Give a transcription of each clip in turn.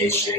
देश है।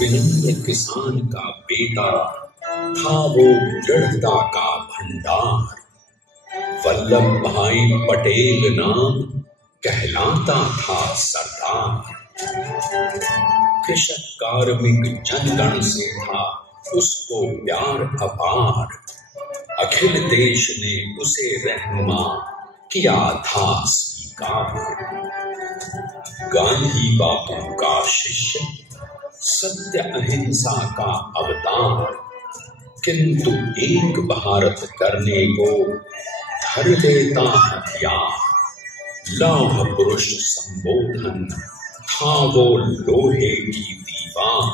विनम्र किसान का बेटा था वो दृढ़ता का भंडार। वल्लभ भाई पटेल नाम कहलाता था सरदार। कृषक कार्मिक जनगण से था उसको प्यार अपार। अखिल देश ने उसे रहनुमा किया था स्वीकार। गांधी बापू का शिष्य, सत्य अहिंसा का अवतार। किंतु एक भारत करने को धर देता हथियार। लौह पुरुष संबोधन था वो लोहे की दीवार।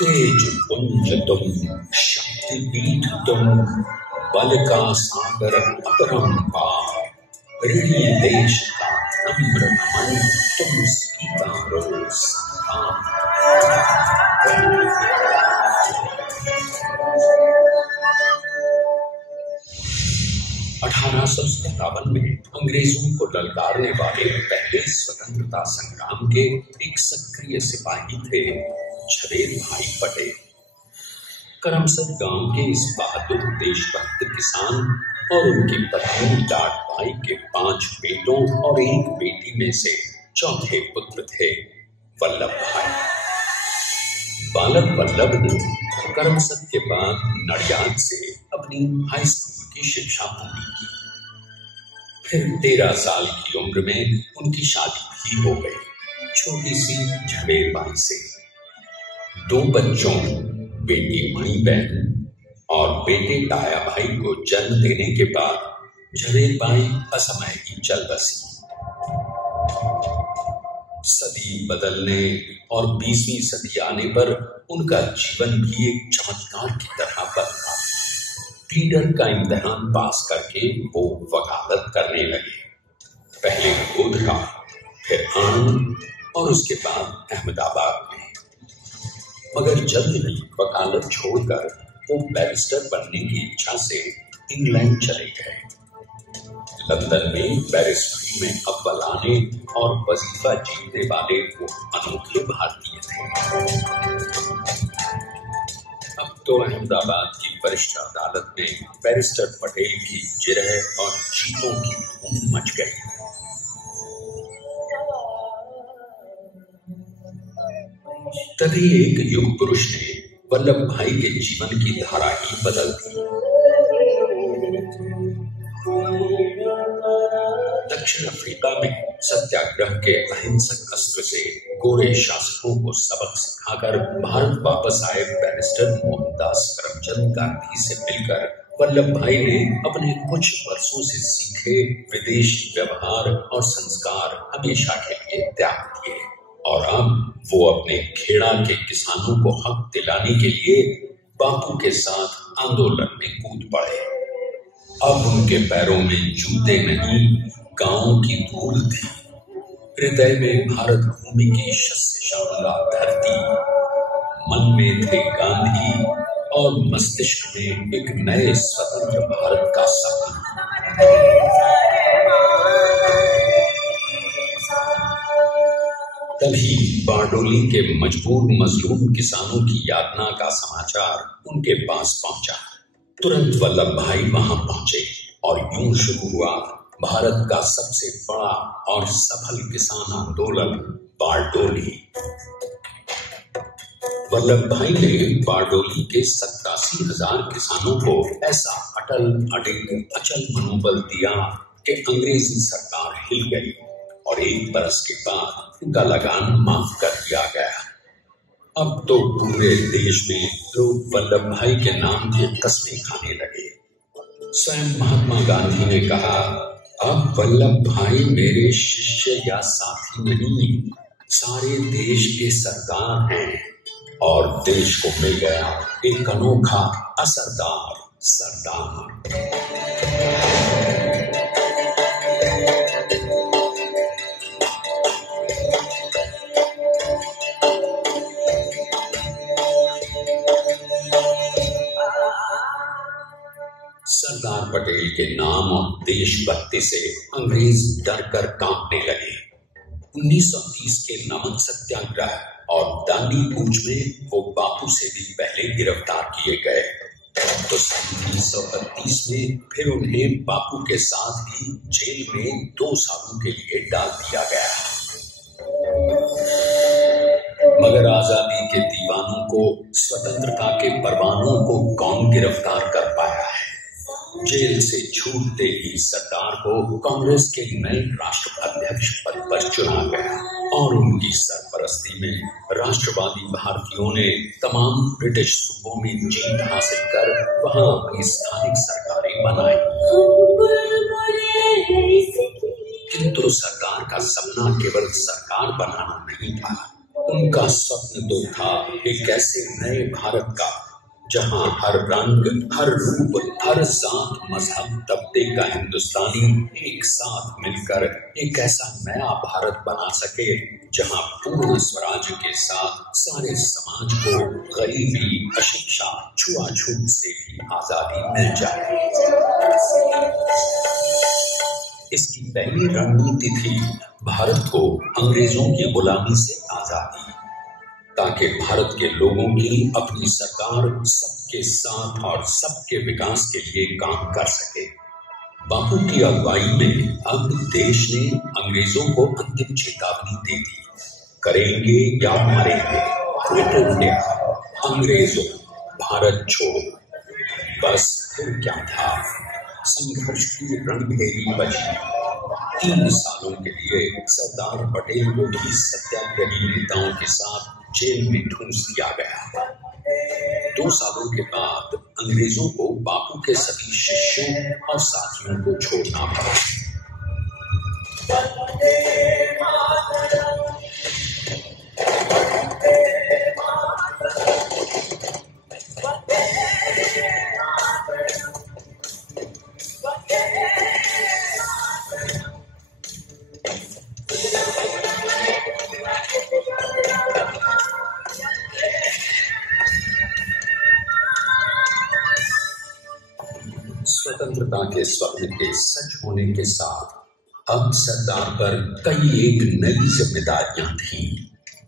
तेज पुंज तुम, शक्ति पीठ तुम, बल का सागर अपरंपार। ऋणी देश का नम्र मन तुम सीता रोज 1857 में अंग्रेजों को ललकारने वाले पहले स्वतंत्रता संग्राम के एक सक्रिय सिपाही थे झवेर भाई पटेल। करमसद गांव के इस बहादुर देशभक्त किसान और उनकी पत्नी डाट भाई के 5 बेटों और 1 बेटी में से चौथे पुत्र थे वल्लभ भाई। बालक वल्लभ ने करमसद के बाद नडियाद से अपनी हाई स्कूल की शिक्षा पूरी की। फिर 13 साल की उम्र में उनकी शादी भी हो गई छोटी सी झवेर बाई से। 2 बच्चों, बेटी मणि बहन और बेटे डाया भाई को जन्म देने के बाद झवेर बाई असमय ही चल बसी। सदी बदलने और 20वीं सदी आने पर उनका जीवन भी एक चमत्कार की तरह बदला। लीडर का इम्तिहान पास करके वो वकालत करने लगे। पहले गोधरा, फिर आनंद और उसके बाद अहमदाबाद में। मगर जल्द ही वकालत छोड़कर वो बैरिस्टर बनने की इच्छा से इंग्लैंड चले गए। लंदन में बैरिस्टरी में अव्वल आने और वजीफा जीतने वाले वो अनोखे भारतीय थे। अब तो अहमदाबाद की वरिष्ठ अदालत में बैरिस्टर पटेल की जिरह और जीतों की धूम मच गई। तभी एक युग पुरुष ने वल्लभ भाई के जीवन की धारा ही बदल दी। दक्षिण अफ्रीका में सत्याग्रह के अहिंसक अस्त्र से गोरे शासकों को सबक सिखाकर भारत वापस आए बैरिस्टर मोहनदास करमचंद गांधी से मिलकर वल्लभ भाई ने अपने कुछ वर्षों से सीखे विदेशी व्यवहार और संस्कार हमेशा के लिए त्याग दिए और अब वो अपने खेड़ा के किसानों को हक दिलाने के लिए बापू के साथ आंदोलन में कूद पड़े। अब उनके पैरों में जूते नहीं, गांव की धूल थी। हृदय में भारत भूमि की शस्य श्यामला धरती, मन में थे गांधी और मस्तिष्क में एक नए स्वतंत्र भारत का सपना। तभी बारडोली के मजबूर मजलूम किसानों की यातना का समाचार उनके पास पहुंचा। तुरंत वल्लभ भाई वहां पहुंचे और यूं शुरू हुआ भारत का सबसे बड़ा और सफल किसान आंदोलन बारडोली। वल्लभ भाई ने बारडोली के 87,000 किसानों को ऐसा अटल अचल मनोबल दिया कि अंग्रेजी सरकार हिल गई और 1 बरस के बाद उनका लगान माफ कर दिया गया। अब तो पूरे देश में लोग वल्लभ भाई के नाम की कस्में खाने लगे। स्वयं महात्मा गांधी ने कहा, अब वल्लभ भाई मेरे शिष्य या साथी नहीं, सारे देश के सरदार हैं और देश को मिल गया एक अनोखा असरदार सरदार। सरदार पटेल के नाम और देशभक्ति से अंग्रेज डर कर कांपने लगे। 1930 के नमक सत्याग्रह और दांडी कूच में वो बापू से भी पहले गिरफ्तार किए गए। तो 1932 में फिर उन्हें बापू के साथ ही जेल में 2 सालों के लिए डाल दिया गया। मगर आजादी के दीवानों को, स्वतंत्रता के परवानों को कौन गिरफ्तार कर पाया है? जेल से छूटते ही सरदार को कांग्रेस के नए राष्ट्राध्यक्ष पद पर चुना गया और उनकी सरपरस्ती में राष्ट्रवादी भारतीयों ने तमाम ब्रिटिश सूबों में जीत हासिल कर वहां अपनी स्थानिक सरकारें बनाई। किंतु सरकार का सपना केवल सरकार बनाना नहीं था। उनका स्वप्न तो था एक ऐसे नए भारत का जहां हर रंग, हर रूप, हर जात, मजहब, तबके का हिंदुस्तानी एक साथ मिलकर एक ऐसा नया भारत बना सके जहां पूर्ण स्वराज के साथ सारे समाज को गरीबी, अशिक्षा, छुआछूत से भी आजादी मिल जाए। इसकी पहली रणनीति थी भारत को अंग्रेजों की गुलामी से आजादी, ताकि भारत के लोगों की अपनी सरकार सबके साथ और सबके विकास के लिए काम कर सके। बापू की अगुवाई में अब देश ने अंग्रेजों को अंतिम चेतावनी दे दी, करेंगे या मरेंगे, क्विट इंडिया, अंग्रेजों भारत छोड़ो। बस फिर क्या था, संघर्ष की रणभेरी बची। 3 सालों के लिए सरदार पटेल को भी सत्याग्रही नेताओं के साथ जेल में ठूंस दिया गया। 2 सालों के बाद अंग्रेजों को बापू के सभी शिष्यों और साथियों को छोड़ना पड़ा। स्वतंत्रता के स्वप्न के सच होने के साथ अब सरदार पर कई एक नई जिम्मेदारियां थीं।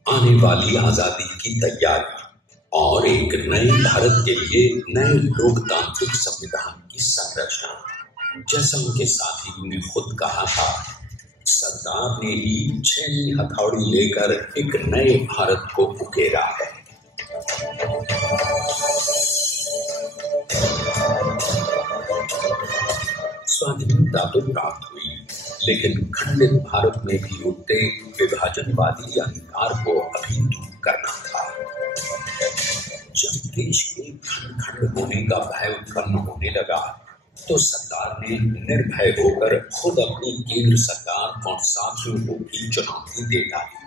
आने वाली आजादी की तैयारी और एक नए भारत के लिए नए लोकतांत्रिक संविधान की संरचना। जैसा उनके साथी ने खुद कहा था, सरदार ने ही 6वीं हथौड़ी लेकर एक नए भारत को उकेरा है। स्वाधीनता तो प्राप्त हुई, लेकिन खंडित भारत में भी उठते विभाजनवादी अंधकार को अभी दूर करना था। जब देश के खंड खंड होने का भय उत्पन्न होने लगा तो सरकार ने निर्भय होकर खुद अपनी केंद्र सरकार और साथियों को भी चुनौती दे डाली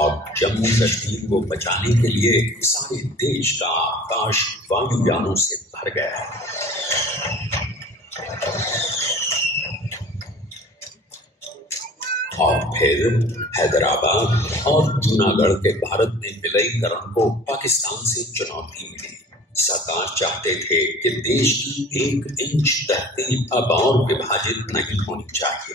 और जम्मू कश्मीर को बचाने के लिए सारे देश का आकाश वायुयानों से भर गया। और फिर हैदराबाद और जूनागढ़ के भारत में विलयीकरण को पाकिस्तान से चुनौती मिली। सरकार चाहते थे कि देश की 1 इंच धरती अब और विभाजित नहीं होनी चाहिए।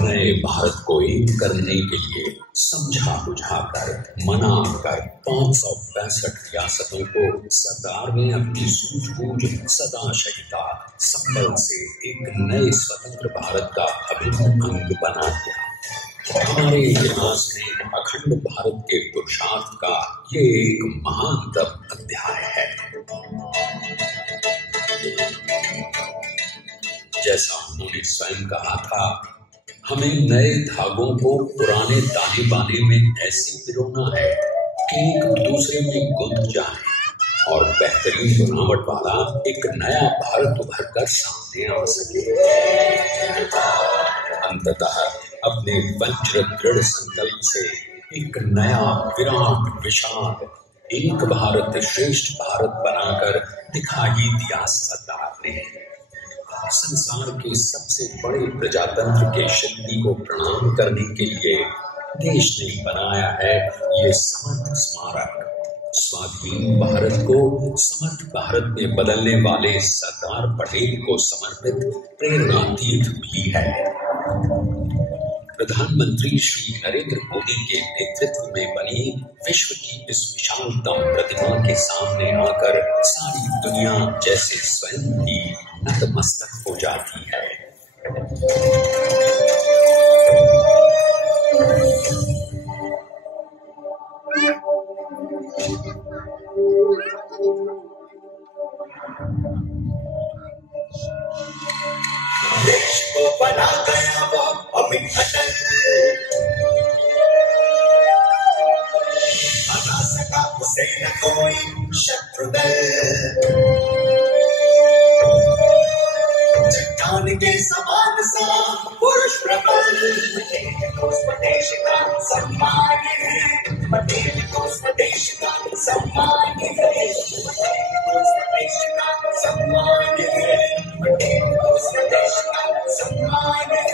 नए भारत को एक करने के लिए समझा बुझाकर मनाकर 565 रियासतों को सरकार ने अपनी सूझबूझ सदाशयिता संबल से एक नए स्वतंत्र भारत का अभिन्न अंग बना दिया। हमारे इतिहास में अखंड भारत के पुरुषार्थ का ये एक महानतम अध्याय है। जैसा उन्होंने स्वयं कहा था, हमें नए धागों को पुराने ताने बाने में ऐसे पिरोना है कि एक दूसरे में गुंथ जाए और बेहतरीन बनावट वाला एक नया भारत उभर कर सामने आ सके। अंततः अपने वज्र दृढ़ संकल्प से एक नया विराट विशाल एक भारत श्रेष्ठ भारत बनाकर दिखा ही दिया सरदार ने। संसार के सबसे बड़े प्रजातंत्र के शिल्पी को प्रणाम करने के लिए देश ने बनाया है ये समर्थ स्मारक। स्वाधीन भारत को समर्थ भारत में बदलने वाले सरदार पटेल को समर्पित प्रेरणा तीर्थ भी है। प्रधानमंत्री श्री नरेंद्र मोदी के नेतृत्व में बनी विश्व की इस विशालतम प्रतिमा के सामने आकर सारी दुनिया जैसे स्वयं ही नतमस्तक हो जाती है। देश को बना गया वो अमित अटल, हरा सका उसे न कोई शत्रु दल। चट्टान के समान सा पुरुष प्रबल, पटेल को स्वदेश का सम्मान है, पटेल को स्वदेश का सम्मान है, पटेल को स्वदेश का सम्मान है, पटेल को स्वदेश का सम्मान है।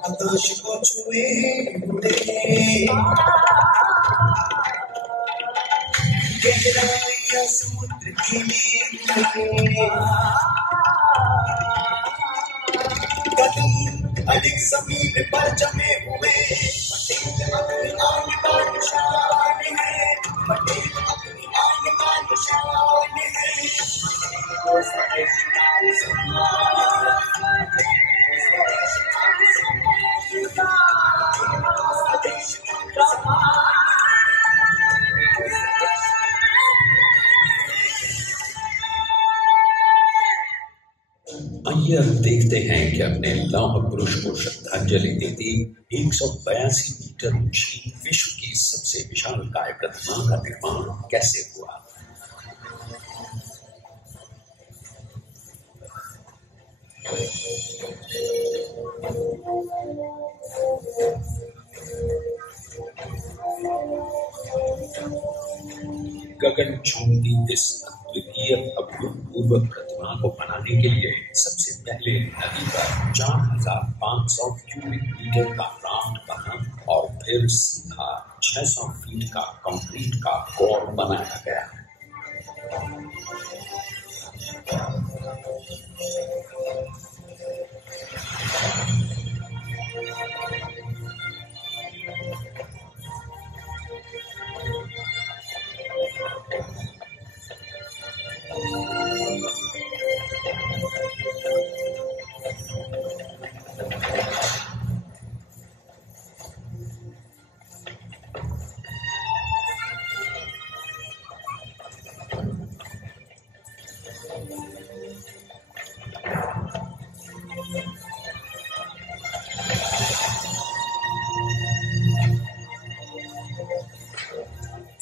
आकाश को छुए उड़े, गहराइयां समुद्र की कदम अधिक जमीन पर जमे हुए। पटेल अपनी आन बान शान है, पटेल अपनी आन बान शान है, पटेल को स्वदेश का सम्मान है। आइए अब देखते हैं कि अपने लौह पुरुष को श्रद्धांजलि देती 182 मीटर ऊंची विश्व की सबसे विशालकाय प्रतिमा का निर्माण कैसे हुआ। गगन छूती इस अद्वितीय अभूतपूर्व प्रतिमा को बनाने के लिए सबसे पहले नदी पर 4500 क्यूबिक मीटर का राफ्ट बना और फिर सीधा 600 फीट का कंक्रीट का कोर बनाया गया।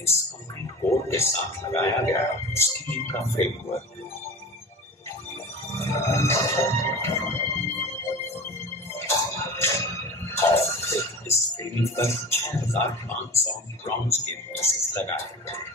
इस कंक्रीट कोड के साथ लगाया गया स्टील का फ्रेमवर्क और इस फ्रेमिंग पर 6500 ब्रॉन्ज के पीसेस लगाए गए।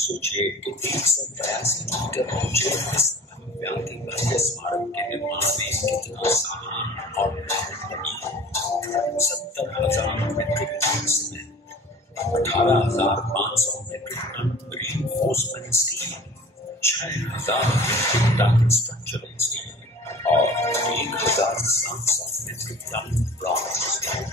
सोचिए कि 182 मीटर ऊंचे इस भव्य स्मारक के निर्माण में कितना सामान और मेहनत लगी है। 70,000 metric ton cement, 18,500 metric ton reinforcement steel, 6,000 metric ton structural steel और 1,700 metric ton bronze steel.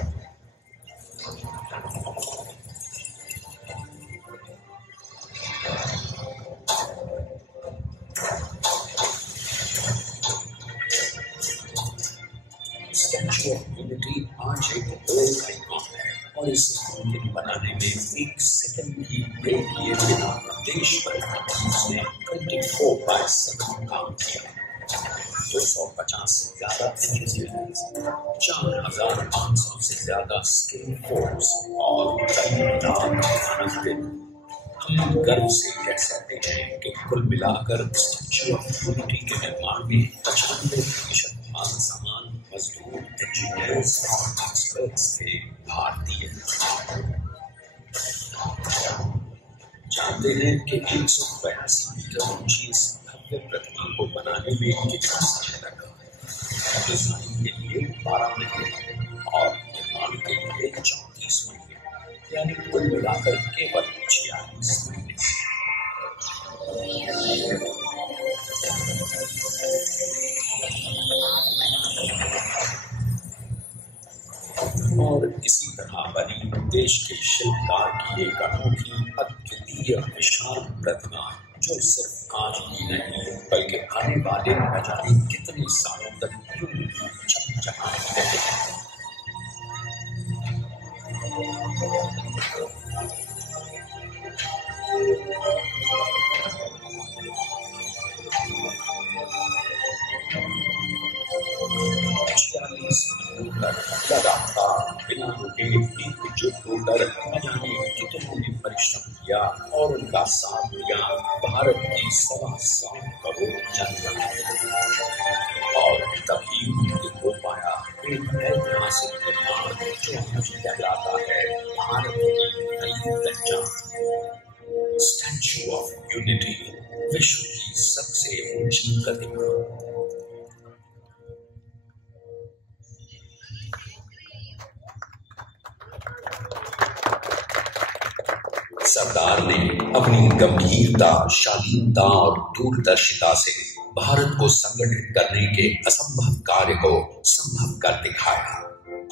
Statue of unity आज एक वर्ल्ड आइकॉन है और इसे मुमकिन बनाने में एक सेकंड भी ब्रेक किए बिना देश भर ने 24/7 काम किया। 250 से ज्यादा इंजीनियर्स, 4,500 से ज्यादा स्किल फोर्स और कई लाख मानव दिन। हम गर्व से कह सकते हैं कि कुल मिलाकर स्टैच्यू ऑफ यूनिटी के निर्माण में 95% मानव सामान, मजदूर, इंजीनियर्स और एक्सपर्ट्स थे भारतीय। जानते हैं कि 182 मीटर ऊंची इस भव्य प्रतिमा को बनाने में कितना समय लगा। डिजाइन के लिए 12 महीने और निर्माण के लिए 34 महीने, यानी कुल मिलाकर केवल 46 महीने। और इसी तरह बनी देश के शिल्पकार की एक अनोखी अद्वितीय विशाल प्रतिमा, जो सिर्फ आज ही नहीं बल्कि आने वाले न जाने कितने सालों तक यूं ही चमचमाती रहेगी। लगातार बिना रुके एकजुट होकर न जाने कितनों ने परिश्रम किया और उनका साथ दिया भारत की 125 करोड़ जनता। और तभी मुमकिन हो पाया एक ऐतिहासिक निर्माण जो मुझे कहलाता है भारत की नई पहचान। स्टैच्यू ऑफ यूनिटी, विश्व की सबसे ऊंची प्रतिमा। सरदार ने अपनी गंभीरता, शालीनता और दूरदर्शिता से भारत को संगठित करने के असंभव कार्य को संभव कर दिखाया।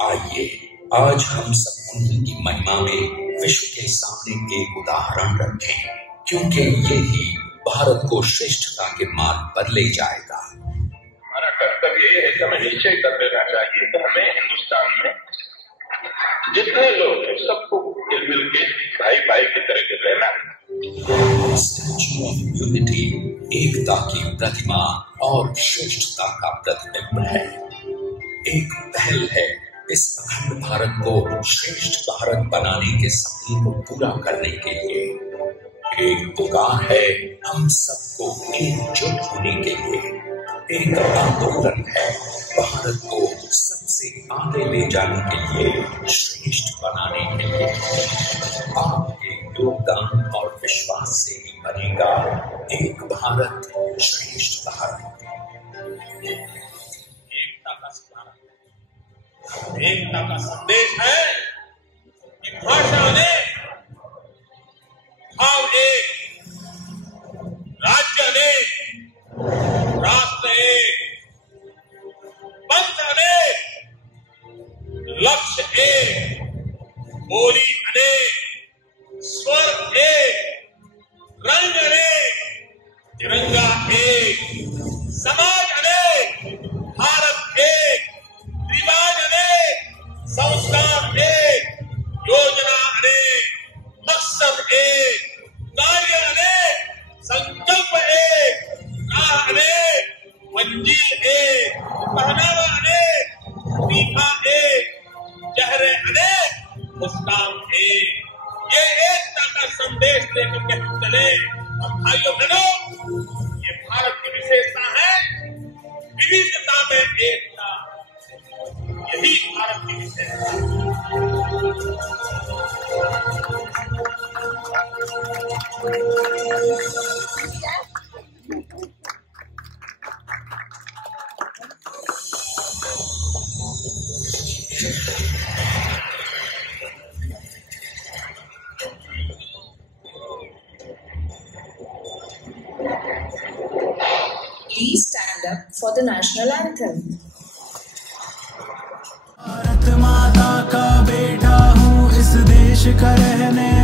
आइए आज हम सब उन्हीं की महिमा में विश्व के सामने एक उदाहरण रखें, क्योंकि ये ही भारत को श्रेष्ठता के मार्ग पर ले जाएगा। हमारा कर्तव्य ये है कि हमें निश्चय कर लेना चाहिए कि हमें हिंदुस्तान में जितने लोग हैं सबको मिल के भाई भाई की तरह के रहना। स्टैच्यू ऑफ यूनिटी एकता की प्रतिमा और श्रेष्ठता का प्रतिबिंब है। एक पहल है इस अखंड भारत को श्रेष्ठ भारत बनाने के सपने को पूरा करने के लिए। एक पुकार है हम सबको एकजुट होने के लिए। एक आंदोलन है भारत को सबसे आगे ले जाने के लिए, श्रेष्ठ बनाने के लिए। आपके योगदान और विश्वास से ही बनेगा एक भारत श्रेष्ठ भारत। एकता का संदेश है कि भाषा ने भाव एक, राज्य ने, राष्ट्र एक, पंथ ने, लक्ष्य एक, बोली अनेक, स्वर एक, रंग अनेक, तिरंगा एक, समाज अनेक, भारत एक, रिवाज अनेक, संस्कार एक, योजना अनेक, मकसद एक, कार्य अनेक, संकल्प एक, राह अनेक, मंजिल एक, पहनावा अनेक, दीपा एक, चेहरे अनेक, मुस्कान एक। ये एकता का संदेश लेकर के हम चले। और भाइयों बहनों, ये भारत की विशेषता है, विविधता में एकता। यही भारत की विशेषता Please stand up for the national anthem. Bharat माता का बेटा हूँ, इस देश का रहने